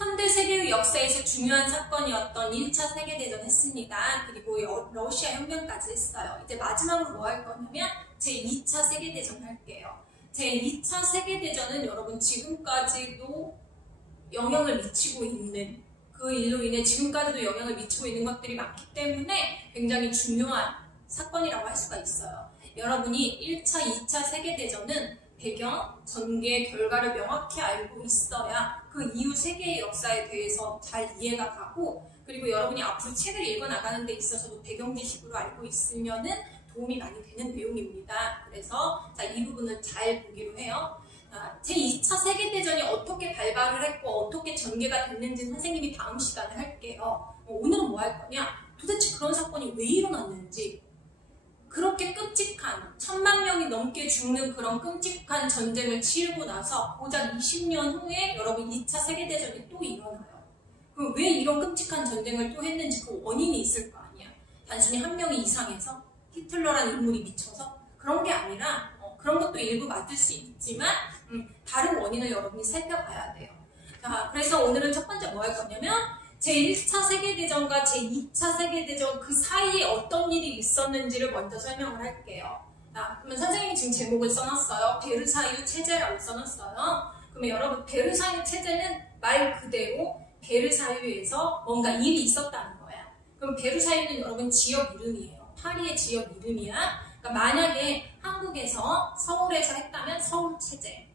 현대 세계의 역사에서 중요한 사건이었던 1차 세계대전 했습니다. 그리고 러시아 혁명까지 했어요. 이제 마지막으로 뭐 할 거냐면 제2차 세계대전 할게요. 제2차 세계대전은 여러분 지금까지도 영향을 미치고 있는, 그 일로 인해 지금까지도 영향을 미치고 있는 것들이 많기 때문에 굉장히 중요한 사건이라고 할 수가 있어요. 여러분이 1차, 2차 세계대전은 배경, 전개, 결과를 명확히 알고 있어야 그 이후 세계의 역사에 대해서 잘 이해가 가고, 그리고 여러분이 앞으로 책을 읽어나가는 데 있어서도 배경 지식으로 알고 있으면은 도움이 많이 되는 내용입니다. 그래서 이 부분을 잘 보기로 해요. 제2차 세계대전이 어떻게 발발을 했고 어떻게 전개가 됐는지 선생님이 다음 시간에 할게요. 오늘은 뭐 할 거냐? 도대체 그런 사건이 왜 일어났는지, 그렇게 끔찍한 1000만 명이 넘게 죽는 그런 끔찍한 전쟁을 치르고 나서 고작 20년 후에 여러분 2차 세계대전이 또 일어나요. 그럼 왜 이런 끔찍한 전쟁을 또 했는지 그 원인이 있을 거 아니야. 단순히 한 명이 이상해서, 히틀러라는 인물이 미쳐서, 그런 게 아니라 그런 것도 일부 맞을 수 있지만 다른 원인을 여러분이 살펴봐야 돼요. 자, 그래서 오늘은 첫 번째 뭐 할 거냐면 제1차 세계대전과 제2차 세계대전 그 사이에 어떤 일이 있었는지를 먼저 설명을 할게요. 자, 그러면 선생님이 지금 제목을 써놨어요. 베르사유 체제라고 써놨어요. 그러면 여러분 베르사유 체제는 말 그대로 베르사유에서 뭔가 일이 있었다는 거야. 그럼 베르사유는 여러분 지역 이름이에요. 파리의 지역 이름이야. 그러니까 만약에 한국에서 서울에서 했다면 서울 체제,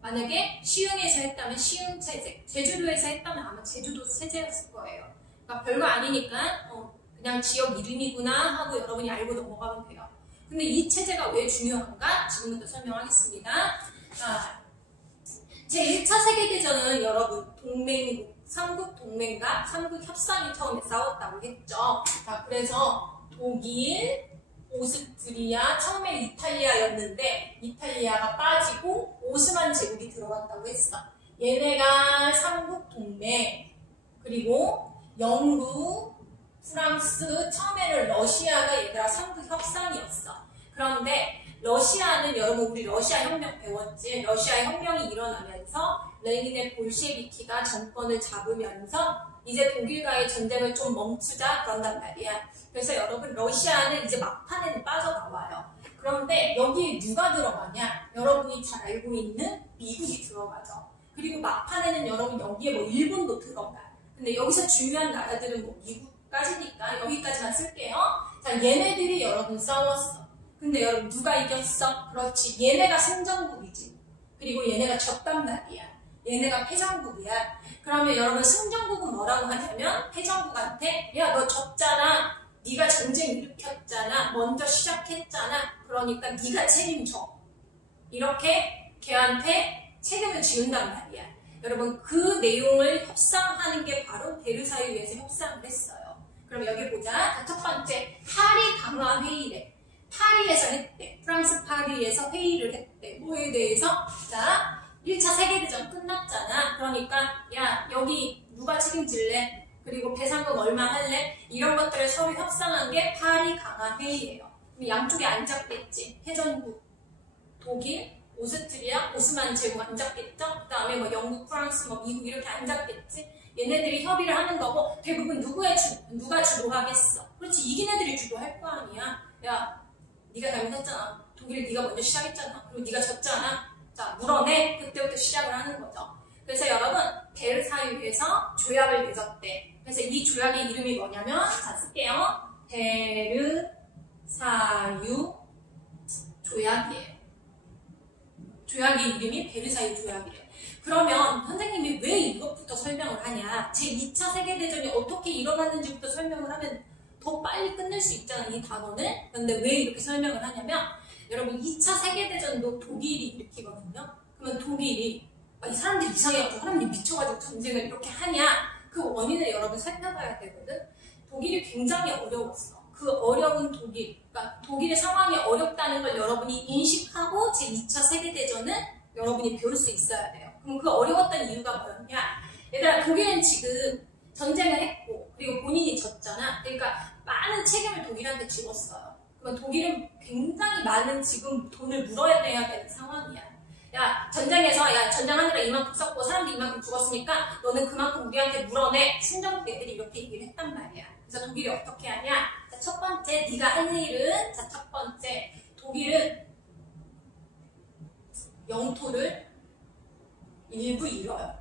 만약에 시흥에서 했다면 시흥 체제, 제주도에서 했다면 아마 제주도 체제였을 거예요. 그러니까 별거 아니니까 그냥 지역 이름이구나 하고 여러분이 알고 넘어가면 돼요. 근데 이 체제가 왜 중요한가? 지금부터 설명하겠습니다. 자, 제1차 세계대전은 여러분 동맹국, 삼국 동맹과 삼국 협상이 처음에 싸웠다고 했죠. 자, 그래서 독일, 오스트리아, 처음에 이탈리아였는데 이탈리아가 빠지고 오스만 제국이 들어갔다고 했어. 얘네가 삼국 동맹, 그리고 영국, 프랑스, 처음에는 러시아가 얘들아 삼국 협상이었어. 그런데 러시아는 여러분 우리 러시아 혁명 배웠지? 러시아 혁명이 일어나면서 레닌의 볼셰비키가 정권을 잡으면서 이제 독일과의 전쟁을 좀 멈추자 그런단 말이야. 그래서 여러분 러시아는 이제 막판에는 빠져나와요. 그런데 여기에 누가 들어가냐? 여러분이 잘 알고 있는 미국이 들어가죠. 그리고 막판에는 여러분 여기에 뭐 일본도 들어가. 근데 여기서 중요한 나라들은 뭐 미국까지니까 여기까지만 쓸게요. 자, 얘네들이 여러분 싸웠어. 근데 여러분 누가 이겼어? 그렇지, 얘네가 승전국이지. 그리고 얘네가 졌단 말이야. 얘네가 패전국이야. 그러면 여러분 승전국은 뭐라고 하냐면 패전국한테 야, 너 졌잖아. 네가 전쟁 일으켰잖아. 먼저 시작했잖아. 그러니까 네가 책임져. 이렇게 걔한테 책임을 지운단 말이야. 여러분 그 내용을 협상하는 게 바로 베르사유에서 협상을 했어요. 그럼 여기 보자. 자, 첫 번째 파리 강화 회의래. 파리에서 했대. 프랑스 파리에서 회의를 했대. 뭐에 대해서? 자, 1차 세계대전 끝났잖아. 그러니까 야, 여기 누가 책임질래? 그리고 배상금 얼마 할래? 이런 것들을 서로 협상한 게 파리 강화 회의예요. 양쪽에 안 잡겠지. 패전국 독일, 오스트리아, 오스만 제국 안 잡겠죠? 그 다음에 뭐 영국, 프랑스, 뭐 미국 이렇게 안 잡겠지? 얘네들이 협의를 하는 거고 대부분 누가 주도하겠어? 그렇지, 이긴 애들이 주도할 거 아니야. 야, 네가 잘못했잖아. 독일 네가 먼저 시작했잖아. 그리고 네가 졌잖아. 자, 물어내. 그때부터 시작을 하는 거죠. 그래서 여러분 베르사유에서 조약을 맺었대. 그래서 이 조약의 이름이 뭐냐면 자, 쓸게요. 베르사유 조약이에요. 조약의 이름이 베르사유 조약이래요. 그러면 선생님이 왜 이것부터 설명을 하냐? 제2차 세계대전이 어떻게 일어났는지부터 설명을 하면 더 빨리 끝낼 수 있잖아, 이 단원을. 근데 왜 이렇게 설명을 하냐면 여러분 2차 세계대전도 독일이 일으키거든요. 그러면 독일이 이 사람들이 이상해가지고 사람들이 미쳐가지고 전쟁을 이렇게 하냐? 그 원인을 여러분 살펴봐야 되거든. 독일이 굉장히 어려웠어. 그 어려운 독일, 그러니까 독일의 상황이 어렵다는 걸 여러분이 인식하고 제2차 세계대전은 여러분이 배울 수 있어야 돼요. 그럼 그 어려웠던 이유가 뭐였냐? 얘들아, 독일은 지금 전쟁을 했고 그리고 본인이 졌잖아. 그러니까 많은 책임을 독일한테 집었어요. 그러면 독일은 굉장히 많은 지금 돈을 물어야 되는 상황이야. 야, 전쟁에서, 야, 전쟁하느라 이만큼 썼고, 사람들이 이만큼 죽었으니까, 너는 그만큼 우리한테 물어내. 신정국 애들이 이렇게 얘기를 했단 말이야. 그래서 독일이 어떻게 하냐? 자, 첫 번째, 네가 할 일은, 자, 첫 번째, 독일은 영토를 일부 잃어요.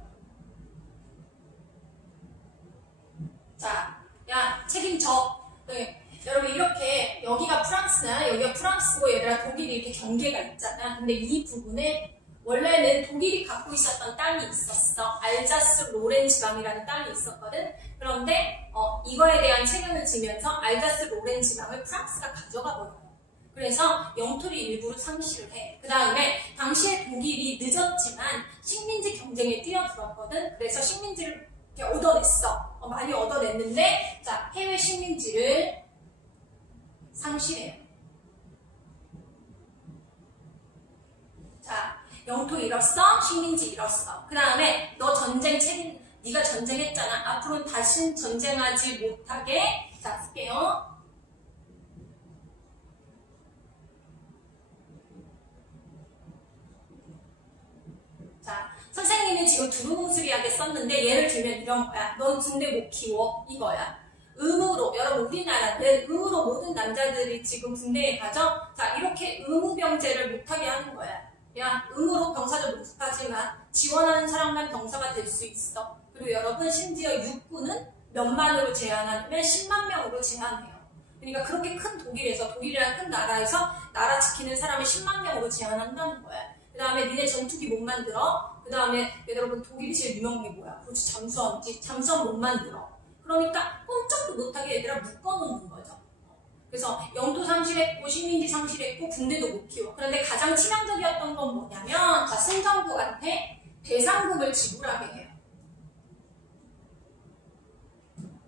자, 야, 책임져. 네. 여러분, 이렇게, 여기가 프랑스나, 여기가 프랑스고, 얘들아, 독일이 이렇게 경계가 있잖아. 근데 이 부분에, 원래는 독일이 갖고 있었던 땅이 있었어. 알자스 로렌 지방이라는 땅이 있었거든. 그런데 이거에 대한 책임을 지면서 알자스 로렌 지방을 프랑스가 가져가 버려요. 그래서 영토를 일부러 상실을 해. 그 다음에 당시에 독일이 늦었지만 식민지 경쟁에 뛰어들었거든. 그래서 식민지를 이렇게 얻어냈어. 많이 얻어냈는데, 자, 해외 식민지를 상실해요. 자, 영토 잃었어, 식민지 잃었어. 그 다음에 너 전쟁 책임, 네가 전쟁했잖아. 앞으로는 다신 전쟁하지 못하게. 자, 쓸게요. 자, 선생님이 지금 두루뭉술이하게 썼는데 예를 들면 이런 거야. 넌 군대 못 키워. 이거야. 의무로, 여러분 우리나라는 의무로 모든 남자들이 지금 군대에 가죠? 자, 이렇게 의무병제를 못하게 하는 거야. 야, 의무로 병사를 모집하지만 지원하는 사람만 병사가 될 수 있어. 그리고 여러분 심지어 육군은 몇만으로 제한하면 10만 명으로 제한해요. 그러니까 그렇게 큰 독일에서, 독일이라는 큰 나라에서 나라 지키는 사람을 10만 명으로 제한한다는 거야. 그 다음에 니네 전투기 못 만들어. 그 다음에 여러분 독일이 제일 유명한 게 뭐야? 그렇지, 잠수함이지. 잠수함 못 만들어. 그러니까 꼼짝도 못하게 얘들아 묶어놓는 거죠. 그래서 영토 상실했고 식민지 상실했고 군대도 못 키워. 그런데 가장 치명적이었던 건 뭐냐면, 자, 승전국한테 배상금을 지불하게 해요.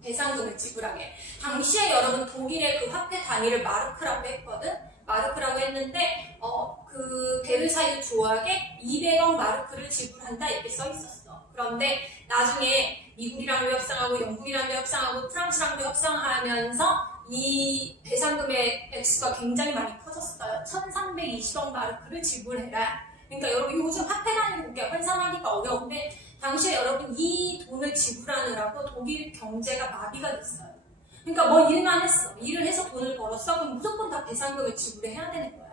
배상금을 지불하게. 당시에 여러분 독일의 그 화폐 단위를 마르크라고 했거든. 마르크라고 했는데 그 베르사유 조약에 200억 마르크를 지불한다 이렇게 써 있었어. 그런데 나중에 미국이랑도 협상하고 영국이랑도 협상하고 프랑스랑도 협상하면서 이 배상금의 액수가 굉장히 많이 커졌어요. 1320억 마르크를 지불해라. 그러니까 여러분 요즘 화폐 단위로 그렇게 환산하기가 어려운데 당시에 여러분 이 돈을 지불하느라고 독일 경제가 마비가 됐어요. 그러니까 뭐 일만 했어. 일을 해서 돈을 벌었어. 그럼 무조건 다 배상금을 지불해야 되는 거야.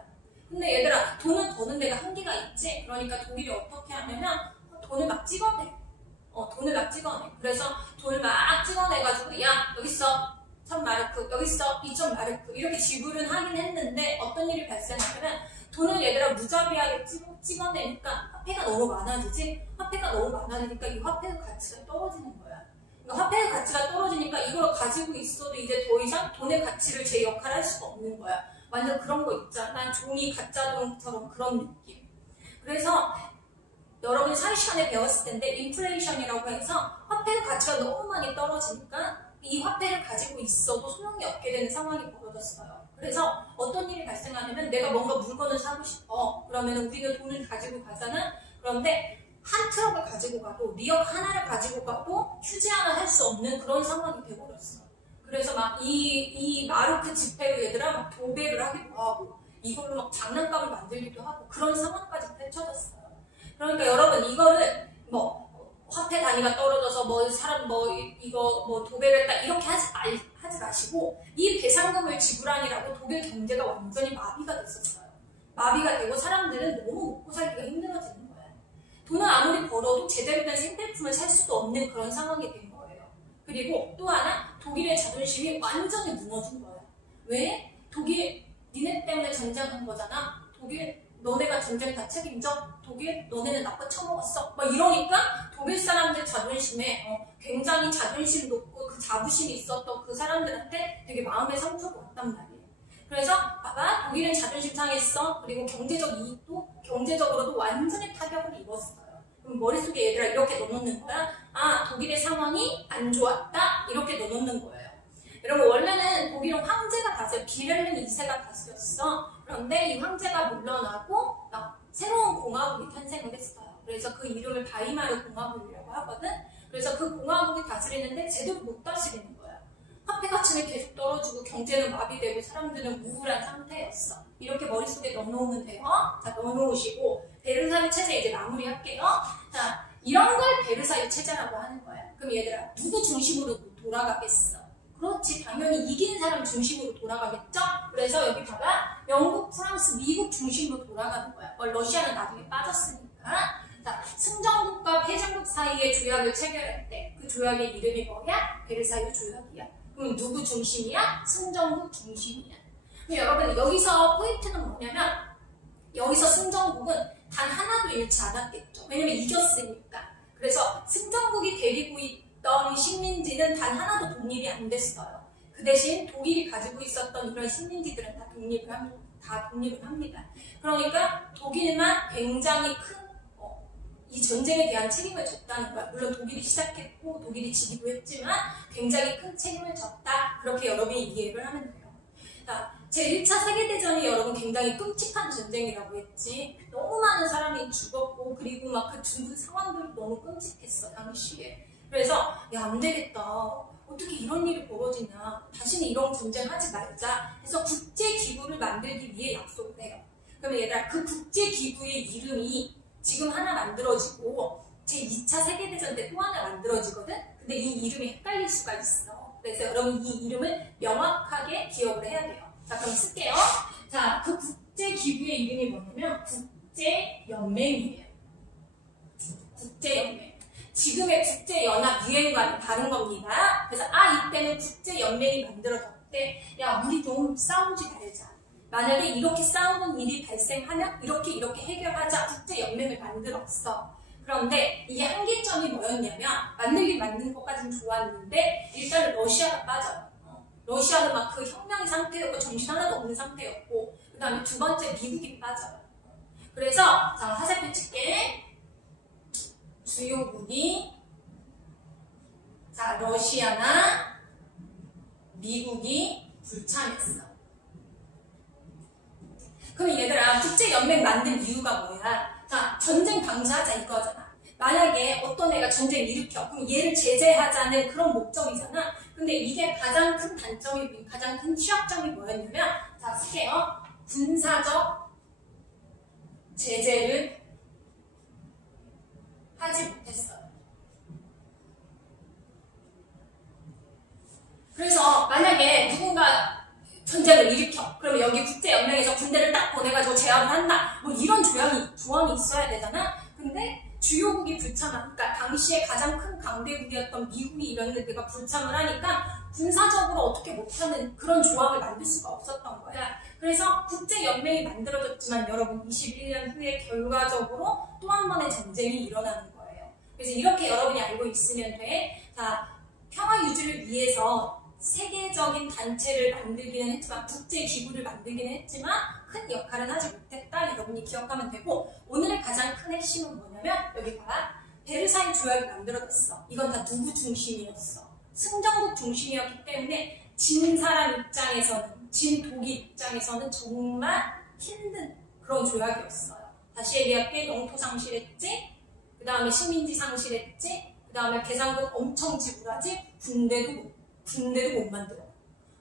근데 얘들아, 돈을 버는 데가 한계가 있지? 그러니까 독일이 어떻게 하냐면 돈을 막 찍어내. 돈을 막 찍어내. 그래서 돈을 막 찍어내가지고 야, 여기 있어. 1000마르크, 여기 있어. 2000마르크. 이렇게 지불은 하긴 했는데 어떤 일이 발생하냐면 돈을 얘들아 무자비하게 찍어내니까 화폐가 너무 많아지지? 화폐가 너무 많아지니까 이 화폐의 가치가 떨어지는 거야. 화폐의 가치가 떨어지니까 이걸 가지고 있어도 이제 더 이상 돈의 가치를 제 역할을 할 수가 없는 거야. 완전 그런 거 있잖아. 종이 가짜 돈처럼 그런 느낌. 그래서 여러분이 사회 시간에 배웠을 텐데 인플레이션이라고 해서 화폐의 가치가 너무 많이 떨어지니까 이 화폐를 가지고 있어도 소용이 없게 되는 상황이 벌어졌어요. 그래서 어떤 일이 발생하냐면 내가 뭔가 물건을 사고 싶어. 그러면 우리는 돈을 가지고 가잖아. 그런데 한 트럭을 가지고 가도 리역 하나를 가지고 가도 휴지 하나 할 수 없는 그런 상황이 돼버렸어. 그래서 막 이 마르크 지폐로 얘들아 막 도배를 하기도 하고 이걸로 막 장난감을 만들기도 하고 그런 상황까지 펼쳐졌어요. 그러니까 여러분 이거를 뭐 화폐 단위가 떨어져서 뭐 사람 뭐 이거 뭐 도배를 했다 이렇게 하지 마시고 이 배상금을 지불하느라고 독일 경제가 완전히 마비가 됐었어요. 마비가 되고 사람들은 너무 먹고 살기가 힘들어지는 거예요. 돈을 아무리 벌어도 제대로 된 생필품을 살 수도 없는 그런 상황이 된 거예요. 그리고 또 하나 독일의 자존심이 완전히 무너진 거예요. 왜? 독일 니네 때문에 전쟁한 거잖아. 독일 너네가 전쟁 다 책임져? 독일 너네는 나빠 처먹었어? 막 이러니까 독일 사람들 자존심에 굉장히 자존심 높고 그 자부심이 있었던 그 사람들한테 되게 마음의 상처가 왔단 말이에요. 그래서 봐봐 독일은 자존심 상했어. 그리고 경제적 이익도 경제적으로도 완전히 타격을 입었어요. 그럼 머릿속에 얘들아 이렇게 넣어놓는 거야. 아 독일의 상황이 안 좋았다 이렇게 넣어놓는 거예요. 여러분 원래는 독일은 황제가 다스려 비렐린 2세가 다스렸어. 그런데 이 황제가 물러나고 새로운 공화국이 탄생을 했어요. 그래서 그 이름을 바이마르 공화국이라고 하거든. 그래서 그 공화국이 다스리는데 제대로 못 다스리는 거야. 화폐 가치는 계속 떨어지고 경제는 마비되고 사람들은 우울한 상태였어. 이렇게 머릿속에 넣어놓으면 돼요. 자 넣어놓으시고 베르사유 체제 이제 마무리할게요. 자, 이런 걸 베르사유 체제라고 하는 거야. 그럼 얘들아, 누구 중심으로 돌아가겠어? 그렇지, 당연히 이긴 사람 중심으로 돌아가겠죠? 그래서 여기 봐봐. 영국, 프랑스, 미국 중심으로 돌아가는 거야. 러시아는 나중에 빠졌으니까. 자, 승전국과 패전국 사이의 조약을 체결할 때 그 조약의 이름이 뭐야? 베르사유 조약이야. 그럼 누구 중심이야? 승전국 중심이야. 그럼 여러분, 여기서 포인트는 뭐냐면 여기서 승전국은 단 하나도 잃지 않았겠죠. 왜냐면 이겼으니까. 그래서 승전국이 데리고 있던 식민지는 단 하나도 독립이 안 됐어요. 그 대신 독일이 가지고 있었던 이런 식민지들은 다 독립을 합니다. 그러니까 독일만 굉장히 큰 이 전쟁에 대한 책임을 졌다는 거야. 물론 독일이 시작했고 독일이 지기도 했지만 굉장히 큰 책임을 졌다. 그렇게 여러분이 이해를 하면 돼요. 자, 제1차 세계대전이 여러분 굉장히 끔찍한 전쟁이라고 했지. 너무 많은 사람이 죽었고 그리고 막 그 죽은 상황들이 너무 끔찍했어 당시에. 그래서 야, 안 되겠다. 어떻게 이런 일이 벌어지냐. 다시는 이런 전쟁 하지 말자. 해서 국제기구를 만들기 위해 약속을 해요. 그러면 얘들아, 그 국제기구의 이름이 지금 하나 만들어지고 제2차 세계대전 때 또 하나 만들어지거든? 근데 이 이름이 헷갈릴 수가 있어. 그래서 여러분 이 이름을 명확하게 기억을 해야 돼요. 자, 그럼 쓸게요. 자, 그 국제기구의 이름이 뭐냐면 국제연맹이에요. 국제연맹. 지금의 국제연합 유엔과는 다른 겁니다. 그래서 이때는 국제연맹이 만들어졌대. 야, 우리 좀 싸우지 말자. 만약에 이렇게 싸우는 일이 발생하면 이렇게 해결하자. 국제연맹을 만들었어. 그런데 이게 한계점이 뭐였냐면 만든 것까지는 좋았는데 일단 러시아가 빠져요. 러시아는 막 그 혁명 상태였고 정신 하나도 없는 상태였고 그 다음에 두 번째 미국이 빠져요. 그래서 자, 화살표 칠게. 주요국이 자, 러시아나 미국이 불참했어. 그럼 얘들아, 국제연맹 만든 이유가 뭐야? 자, 전쟁 방지하자 이거잖아. 만약에 어떤 애가 전쟁 일으켜, 그럼 얘를 제재하자는 그런 목적이잖아. 근데 이게 가장 큰 단점이, 가장 큰 취약점이 뭐였냐면, 자, 쓸게요. 군사적 제재를 하지 못했어요. 그래서 만약에 누군가 전쟁을 일으켜. 그러면 여기 국제연맹에서 군대를 딱 보내가지고 제압을 한다. 뭐 이런 조항이 있어야 되잖아. 근데 주요국이 불참하니까 당시에 가장 큰 강대국이었던 미국이 이런 데가 불참을 하니까 군사적으로 어떻게 못하는 그런 조항을 만들 수가 없었던 거야. 그래서 국제연맹이 만들어졌지만 여러분 21년 후에 결과적으로 또 한 번의 전쟁이 일어나는 거예요. 그래서 이렇게 여러분이 알고 있으면 돼. 자, 평화 유지를 위해서 세계적인 단체를 만들기는 했지만 국제기구를 만들기는 했지만 큰 역할은 하지 못했다. 여러분이 기억하면 되고 오늘의 가장 큰 핵심은 뭐냐면 여기 봐봐. 베르사유 조약이 만들어졌어. 이건 다 누구 중심이었어? 승전국 중심이었기 때문에 진 사람 입장에서는 진 독일 입장에서는 정말 힘든 그런 조약이었어요. 다시 얘기할게. 영토 상실했지. 그 다음에 식민지 상실했지. 그 다음에 개상국 엄청 지불하지. 군대도 못 만들어.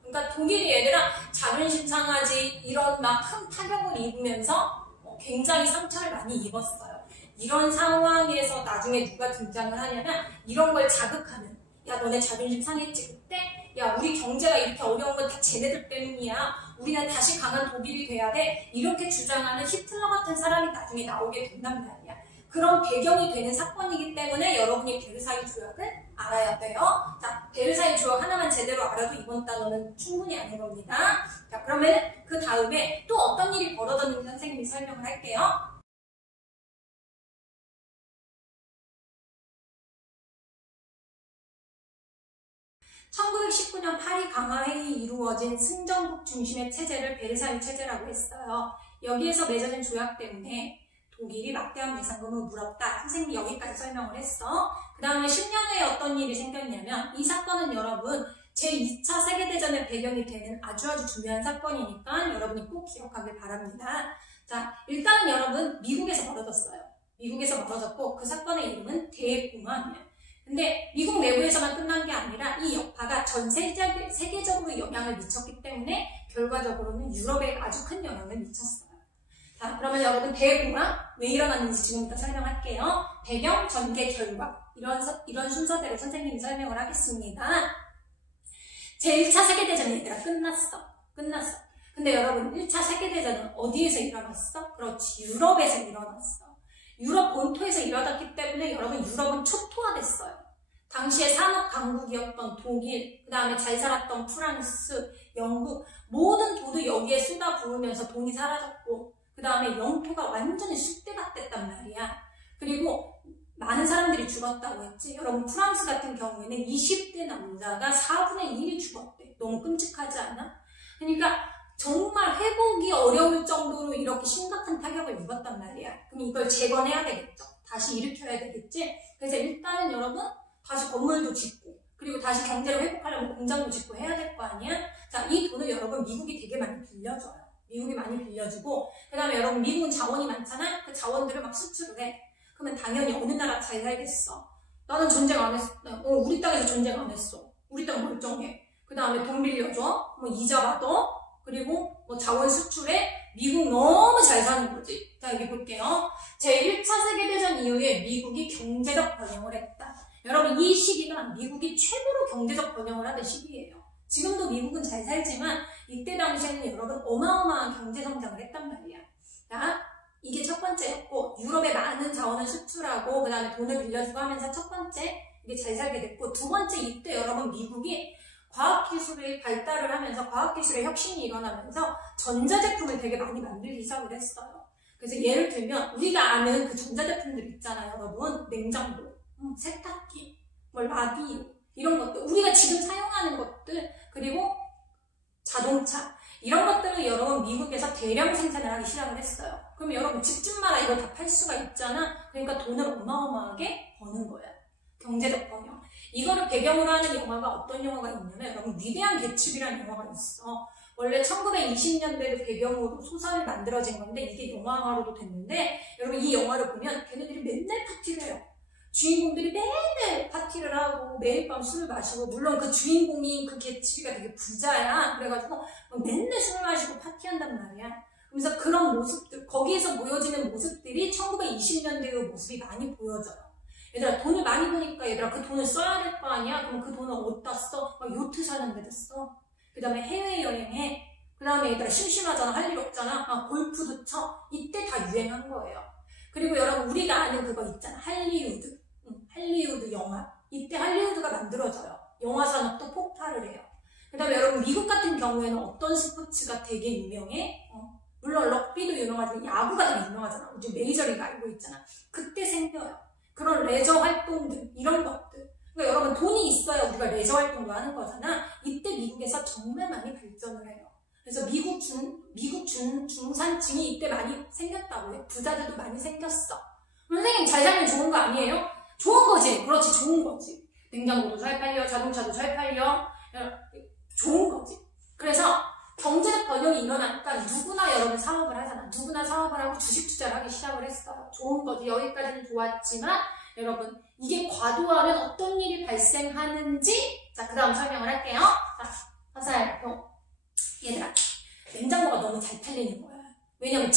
그러니까 독일이 얘들아 자존심 상하지 이런 막 큰 타격을 입으면서 굉장히 상처를 많이 입었어요. 이런 상황에서 나중에 누가 등장을 하냐면 이런 걸 자극하는 야, 너네 자존심 상했지 그때? 야, 우리 경제가 이렇게 어려운 건 다 쟤네들 때문이야. 우리는 다시 강한 독일이 돼야 돼. 이렇게 주장하는 히틀러 같은 사람이 나중에 나오게 된단 말이야. 그런 배경이 되는 사건이기 때문에 여러분이 베르사유 조약을 알아야 돼요. 자, 베르사유 조약 하나만 제대로 알아도 이번 단어는 충분히 아는 겁니다. 자, 그러면 그 다음에 또 어떤 일이 벌어졌는지 선생님이 설명을 할게요. 1919년 파리 강화회의 이루어진 승전국 중심의 체제를 베르사유 체제라고 했어요. 여기에서 맺어진 조약 때문에 독일이 막대한 배상금을 물었다. 선생님이 여기까지 설명을 했어. 그 다음에 10년 후에 어떤 일이 생겼냐면 이 사건은 여러분 제2차 세계대전의 배경이 되는 아주 중요한 사건이니까 여러분이 꼭 기억하길 바랍니다. 자, 일단은 여러분 미국에서 벌어졌어요. 미국에서 벌어졌고 그 사건의 이름은 대공황이에요. 근데 미국 내부에서만 끝난 게 아니라 이 여파가 전 세계적으로 영향을 미쳤기 때문에 결과적으로는 유럽에 아주 큰 영향을 미쳤어요. 자, 그럼 그러면 여러분 대구가 왜 일어났는지 지금부터 설명할게요. 배경, 전개, 결과 이런 순서대로 선생님이 설명을 하겠습니다. 제1차 세계대전 얘들아 끝났어. 근데 여러분 1차 세계대전은 어디에서 일어났어? 그렇지, 유럽에서 일어났어. 유럽 본토에서 일어났기 때문에 여러분 유럽은 초토화됐어요. 당시에 산업 강국이었던 독일, 그 다음에 잘 살았던 프랑스, 영국 모든 돈을 여기에 쏟아 부으면서 돈이 사라졌고 그 다음에 영토가 완전히 쑥대밭 됐단 말이야. 그리고 많은 사람들이 죽었다고 했지. 여러분 프랑스 같은 경우에는 20대 남자가 4분의 1이 죽었대. 너무 끔찍하지 않아? 그러니까 정말 회복이 어려울 정도로 이렇게 심각한 타격을 입었단 말이야. 그럼 이걸 재건해야 되겠죠. 다시 일으켜야 되겠지. 그래서 일단은 여러분 다시 건물도 짓고 그리고 다시 경제를 회복하려면 공장도 짓고 해야 될 거 아니야? 자, 이 돈을 여러분 미국이 되게 많이 빌려줘요. 미국이 많이 빌려주고 그 다음에 여러분 미국은 자원이 많잖아? 그 자원들을 막 수출을 해. 그러면 당연히 어느 나라 잘 살겠어. 나는 전쟁 안 했어. 우리 땅에서 전쟁 안 했어. 우리 땅 멀쩡해. 그 다음에 돈 빌려줘. 뭐 이자 받아. 그리고 뭐 자원 수출에 미국 너무 잘 사는 거지. 자, 여기 볼게요. 제1차 세계대전 이후에 미국이 경제적 번영을 했다. 여러분 이 시기가 미국이 최고로 경제적 번영을 하던 시기예요. 지금도 미국은 잘 살지만 이때 당시에는 여러분 어마어마한 경제 성장을 했단 말이야. 자, 이게 첫 번째였고 유럽에 많은 자원을 수출하고 그 다음에 돈을 빌려주고 하면서 첫 번째 이게 잘 살게 됐고 두 번째 이때 여러분 미국이 과학기술의 발달을 하면서 과학기술의 혁신이 일어나면서 전자제품을 되게 많이 만들기 시작을 했어요. 그래서 예를 들면 우리가 아는 그 전자제품들 있잖아요 여러분. 냉장고, 세탁기, 뭐 라디오 이런 것들 우리가 지금 사용하는 것들 그리고 자동차 이런 것들을 여러분 미국에서 대량 생산을 하기 시작을 했어요. 그럼 여러분 집집마다 이걸 다 팔 수가 있잖아. 그러니까 돈을 어마어마하게 버는 거야. 경제적 번영. 이거를 배경으로 하는 영화가 어떤 영화가 있냐면 여러분 위대한 개츠비라는 영화가 있어. 원래 1920년대를 배경으로 소설이 만들어진 건데 이게 영화화로도 됐는데 여러분 이 영화를 보면 걔네들이 맨날 파티를 해요. 주인공들이 매일 파티를 하고 매일 밤 술을 마시고 물론 그 주인공인 그 개츠비가 되게 부자야. 그래가지고 맨날 술을 마시고 파티한단 말이야. 그래서 그런 모습들 거기에서 보여지는 모습들이 1920년대의 모습이 많이 보여져요. 얘들아 돈을 많이 버니까 얘들아 그 돈을 써야 될 거 아니야? 그럼 그 돈을 어디다 써? 막 요트 사는 데다 써. 그 다음에 해외여행해. 그 다음에 얘들아 심심하잖아. 할 일 없잖아. 골프도 쳐. 이때 다 유행한 거예요. 그리고 여러분 우리가 아는 그거 있잖아. 할리우드. 할리우드 영화. 이때 할리우드가 만들어져요. 영화 산업도 폭발을 해요. 그 다음에 여러분 미국 같은 경우에는 어떤 스포츠가 되게 유명해? 물론 럭비도 유명하지만 야구가 되게 유명하잖아. 요즘 메이저리그 알고 있잖아. 그때 생겨요. 그런 레저 활동들 이런 것들. 그러니까 여러분 돈이 있어야 우리가 레저 활동도 하는 거잖아. 이때 미국에서 정말 많이 발전을 해요. 그래서 미국 중산층이 이때 많이 생겼다고 해. 부자들도 많이 생겼어. 선생님 잘 살면 좋은 거 아니에요? 좋은 거지. 그렇지 좋은 거지. 냉장고도 잘 팔려. 자동차도 잘 팔려. 좋은 거지. 그래서 경제적 번영이 일어나니까 누구나 여러분 사업을 하잖아. 누구나 사업을 하고 주식 투자를 하기 시작을 했어요. 좋은 거지. 여기까지는 좋았지만 여러분 이게 과도하면 어떤 일이 발생하는지 자, 그 다음 설명을 할게요. 자, 화살, 얘들아 냉장고가 너무 잘 팔리는 거야. 왜냐면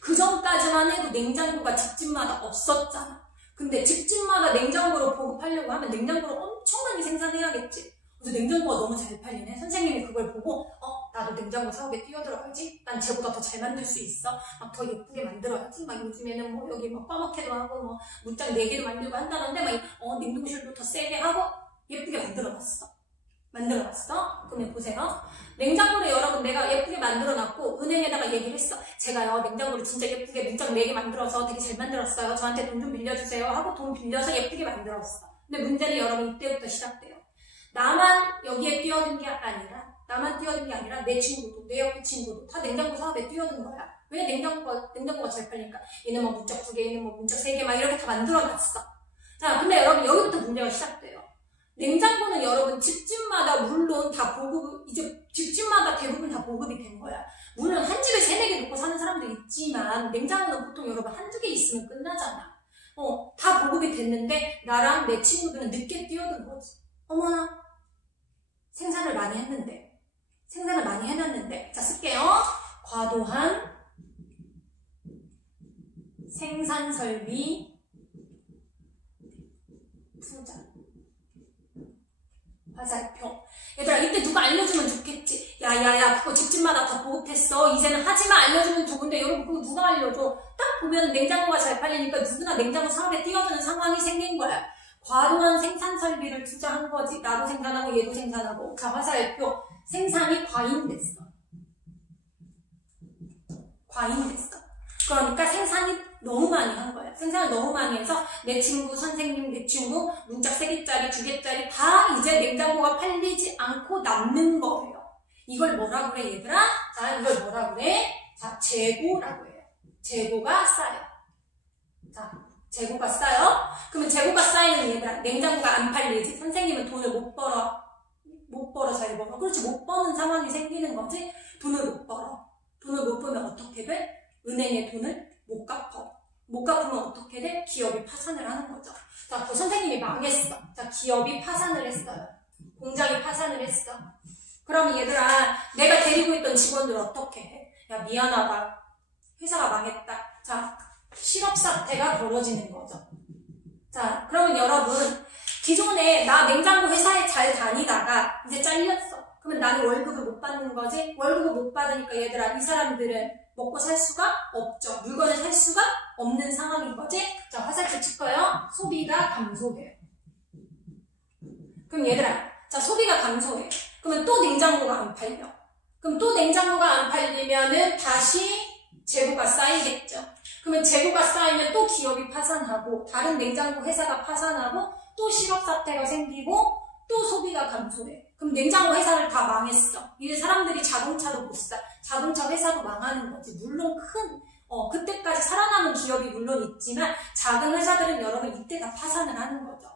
그 전까지만 해도 냉장고가 집집마다 없었잖아. 근데 집집마다 냉장고로 보급하려고 하면 냉장고를 엄청 많이 생산해야겠지. 그래서 냉장고가 너무 잘 팔리네. 선생님이 그걸 보고 나도 냉장고 사업에 뛰어들어가야지. 난 쟤보다 더 잘 만들 수 있어. 막 더 예쁘게 만들어야지. 막 요즘에는 뭐 여기 막 빠먹해도 하고 뭐 문짝 4개도 만들고 한다는데 막 냉동실도 더 세게 하고 예쁘게 만들어놨어. 그러면 보세요. 냉장고를 여러분 내가 예쁘게 만들어놨고 은행에다가 얘기를 했어. 제가요 냉장고를 진짜 예쁘게 문짝 4개 만들어서 되게 잘 만들었어요. 저한테 돈 좀 빌려주세요 하고 돈 빌려서 예쁘게 만들었어. 근데 문제는 여러분 이때부터 시작돼요. 나만 여기에 뛰어든 게 아니라 내 친구도 내 옆에 친구도 다 냉장고 사업에 뛰어든 거야. 왜 냉장고가 잘 팔리니까 얘는 뭐 문짝 2개 얘는 뭐 문짝 3개 막 이렇게 다 만들어놨어. 자 근데 여러분 여기부터 문제가 시작돼요. 냉장고는 여러분 집집마다 물론 다 이제 집집마다 대부분 다 보급이 된 거야. 물론 한 집에 3-4개 놓고 사는 사람도 있지만 냉장고는 보통 여러분 1-2개 있으면 끝나잖아. 다 보급이 됐는데 나랑 내 친구들은 늦게 뛰어든 거지. 어머나 생산을 많이 해놨는데 자 쓸게요. 과도한 생산설비 투자. 화살표. 얘들아, 이때 누가 알려주면 좋겠지. 야야야, 그거 집집마다 다 보급했어. 이제는 하지만 알려주면 좋은데 여러분 그거 누가 알려줘? 딱 보면 냉장고가 잘 팔리니까 누구나 냉장고 사업에 뛰어드는 상황이 생긴 거야. 과도한 생산 설비를 투자한 거지. 나도 생산하고 얘도 생산하고. 자, 화살표. 생산이 과잉됐어. 과잉됐어. 그러니까 생산이 너무 많이 한 거야. 생산을 너무 많이 해서 내 친구, 선생님, 내 친구 문짝 3개짜리, 2개짜리 다 이제 냉장고가 팔리지 않고 남는 거예요. 이걸 뭐라 그래 얘들아? 자, 이걸 뭐라 그래? 자, 재고라고 해요. 재고가 쌓여. 자, 재고가 쌓여. 그러면 재고가 쌓이는 얘들아, 냉장고가 안 팔리지. 선생님은 돈을 못 벌어. 못 벌어, 잘 벌어. 그렇지, 못 버는 상황이 생기는 거지. 돈을 못 벌어. 돈을 못 벌면 어떻게 돼? 은행에 돈을 못 갚어. 못 갚으면 어떻게 돼? 기업이 파산을 하는 거죠. 자, 그 선생님이 망했어. 자, 기업이 파산을 했어요. 공장이 파산을 했어. 그럼 얘들아, 내가 데리고 있던 직원들 어떻게 해? 야, 미안하다. 회사가 망했다. 자, 실업 사태가 벌어지는 거죠. 자, 그러면 여러분, 기존에 나 냉장고 회사에 잘 다니다가 이제 잘렸어. 그러면 나는 월급을 못 받는 거지? 월급을 못 받으니까 얘들아, 이 사람들은 먹고 살 수가 없죠. 물건을 살 수가 없는 상황인 거지? 자, 화살표 칠까요? 소비가 감소해요. 그럼 얘들아, 자, 소비가 감소해. 그러면 또 냉장고가 안 팔려. 그럼 또 냉장고가 안 팔리면은 다시 재고가 쌓이겠죠. 그러면 재고가 쌓이면 또 기업이 파산하고, 다른 냉장고 회사가 파산하고, 또 실업 사태가 생기고, 또 소비가 감소해. 그럼 냉장고 회사를 다 망했어. 이제 사람들이 자동차도 못 사. 자동차 회사도 망하는 거지. 물론 그때까지 살아남은 기업이 물론 있지만 작은 회사들은 여러분 이때 다 파산을 하는 거죠.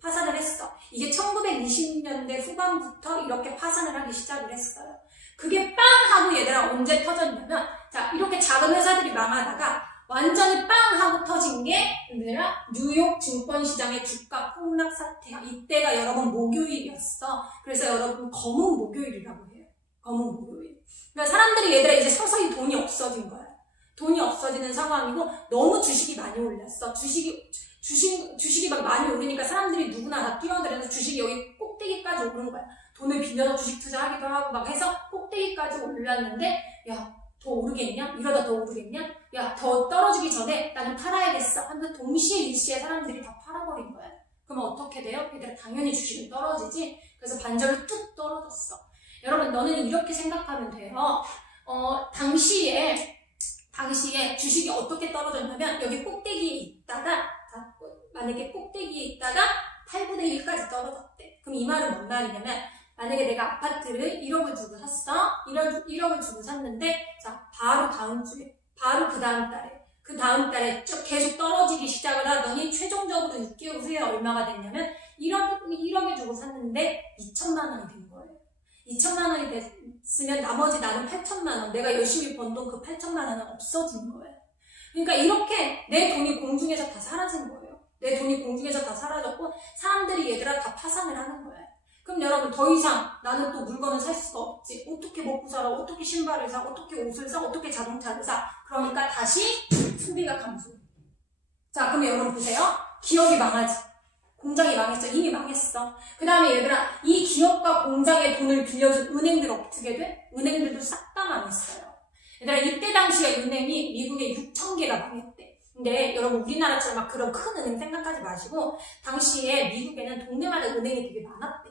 파산을 했어. 이게 1920년대 후반부터 이렇게 파산을 하기 시작을 했어요. 그게 빵 하고 얘들아 언제 터졌냐면, 자, 이렇게 작은 회사들이 망하다가 완전히 빵 하고 터진 게 얘들아 뉴욕 증권시장의 주가 폭락 사태야. 이때가 여러분 목요일이었어. 그래서 여러분 검은 목요일이라고 해요. 검은 목요일. 그러니까 사람들이 얘들아 이제 서서히 돈이 없어진 거야. 돈이 없어지는 상황이고 너무 주식이 많이 올랐어. 주식이 막 많이 오르니까 사람들이 누구나 다 뛰어들어서 주식이 여기 꼭대기까지 오른 거야. 돈을 빌려서 주식 투자하기도 하고 막 해서 꼭대기까지 올랐는데, 야, 더 오르겠냐? 이러다 더 오르겠냐? 야, 더 떨어지기 전에 나는 팔아야겠어. 하면서 동시에 일시에 사람들이 다 팔아버린 거야. 그러면 어떻게 돼요? 얘들아 당연히 주식은 떨어지지. 그래서 반절로 뚝 떨어졌어. 여러분 너는 이렇게 생각하면 돼요. 당시에 주식이 어떻게 떨어졌냐면 여기 꼭대기에 있다가 만약에 꼭대기에 있다가 8분의 1까지 떨어졌대. 그럼 이 말은 뭔 말이냐면 만약에 내가 아파트를 1억을 주고 샀어. 1억을 주고 샀는데 자 바로 다음 주에 바로 그 다음 달에 쭉 계속 떨어지기 시작을 하더니 최종적으로 6개월 후에 얼마가 됐냐면 1억을 주고 샀는데 2천만 원이 된 거예요. 2천만 원이 됐으면 나머지 나는 8천만 원, 내가 열심히 번 돈 그 8천만 원은 없어진 거예요. 그러니까 이렇게 내 돈이 공중에서 다 사라진 거예요. 내 돈이 공중에서 다 사라졌고 사람들이 얘들아 다 파산을 하는 거예요. 그럼 여러분 더 이상 나는 또 물건을 살 수가 없지. 어떻게 먹고 살아? 어떻게 신발을 사? 어떻게 옷을 사? 어떻게 자동차를 사? 그러니까 다시 소비가 감소해. 자, 그럼 여러분 보세요. 기업이 망하지. 공장이 망했어. 이미 망했어. 그 다음에 얘들아 이 기업과 공장에 돈을 빌려준 은행들 어떻게 돼? 은행들도 싹 다 망했어요. 얘들아 이때 당시에 은행이 미국에 6,000개가 망했대. 근데 여러분 우리나라처럼 막 그런 큰 은행 생각하지 마시고 당시에 미국에는 동네마다 은행이 되게 많았대.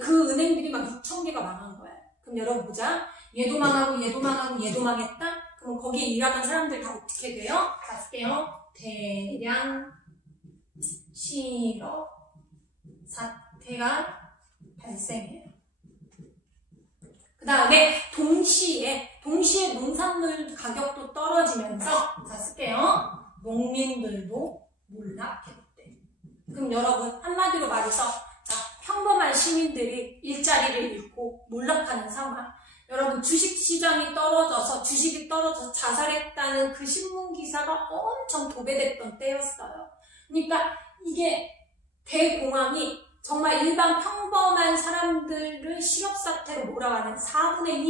그 은행들이 막 6,000개가 망한 거야. 그럼 여러분 보자. 얘도 망하고 얘도 망하고 얘도 망했다? 그럼 거기에 일하는 사람들 다 어떻게 돼요? 자 쓸게요. 대량 실업 사태가 발생해요. 그 다음에 동시에 농산물 가격도 떨어지면서 자 쓸게요. 농민들도 몰락했대. 그럼 여러분 한마디로 말해서 자 평범한 시민들이 일자리를 잃고 몰락하는 상황. 여러분 주식시장이 떨어져서 주식이 떨어져서 자살했다는 그 신문기사가 엄청 도배됐던 때였어요. 그러니까 이게 대공황이 정말 일반 평범한 사람들을 실업사태로 몰아가는 4분의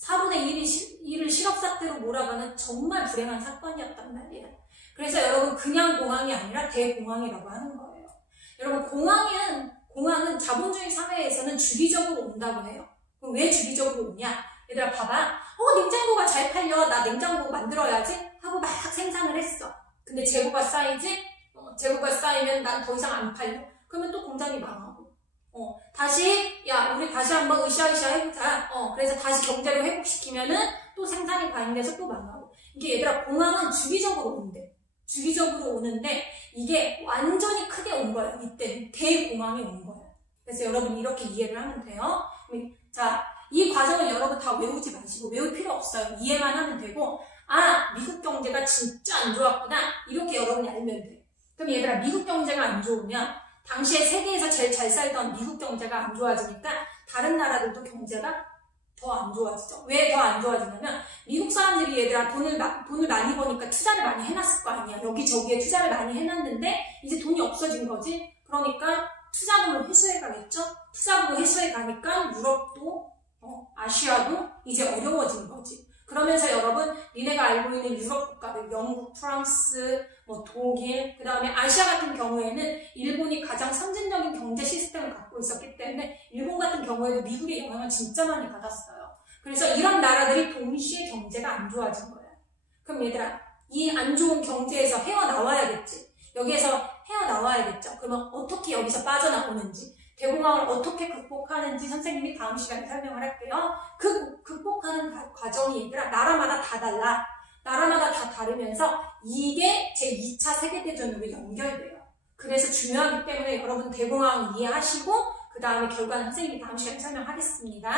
4분의 1을 실업사태로 몰아가는 정말 불행한 사건이었단 말이에요. 그래서 여러분 그냥 공황이 아니라 대공황이라고 하는 거예요. 여러분 공황은 자본주의 사회에서는 주기적으로 온다고 해요. 그럼 왜 주기적으로 오냐? 얘들아 봐봐. 냉장고가 잘 팔려. 나 냉장고 만들어야지 하고 막 생산을 했어. 근데 재고가 쌓이지? 재고가 쌓이면 난 더 이상 안 팔려. 그러면 또 공장이 망하고. 우리 다시 한번 으쌰으쌰 해보자. 그래서 다시 경제를 회복시키면은 또 생산이 과잉돼서 또 망하고. 이게 얘들아 공황은 주기적으로 온대. 주기적으로 오는데 이게 완전히 크게 온 거예요. 이때는 대공황이 온 거예요. 그래서 여러분 이렇게 이해를 하면 돼요. 자, 이 과정을 여러분 다 외우지 마시고 외울 필요 없어요. 이해만 하면 되고 미국 경제가 진짜 안 좋았구나. 이렇게 여러분이 알면 돼. 그럼 얘들아 미국 경제가 안 좋으면 당시에 세계에서 제일 잘 살던 미국 경제가 안 좋아지니까 다른 나라들도 경제가 더 안 좋아지죠. 왜 더 안 좋아지냐면 미국 사람들이 얘들아 돈을 많이 버니까 투자를 많이 해놨을 거 아니야. 여기저기에 투자를 많이 해놨는데 이제 돈이 없어진 거지. 그러니까 투자금을 회수해 가겠죠. 투자금을 회수해 가니까 유럽도 아시아도 이제 어려워진 거지. 그러면서 여러분 니네가 알고 있는 유럽 국가들 영국, 프랑스, 독일, 그 다음에 아시아 같은 경우에는 일본이 가장 선진적인 경제 시스템을 갖고 있었기 때문에 일본 같은 경우에도 미국의 영향을 진짜 많이 받았어요. 그래서 이런 나라들이 동시에 경제가 안 좋아진 거예요. 그럼 얘들아 이 안 좋은 경제에서 헤어나와야겠지. 여기에서 헤어나와야겠죠. 그러면 어떻게 여기서 빠져나오는지 대공황을 어떻게 극복하는지 선생님이 다음 시간에 설명을 할게요. 그 극복하는 과정이 얘들아 나라마다 다 달라. 나라마다 다 다르면서 이게 제2차 세계대전으로 연결돼요. 그래서 중요하기 때문에 여러분 대공황 이해하시고 그 다음에 결과는 선생님이 다음 시간에 설명하겠습니다.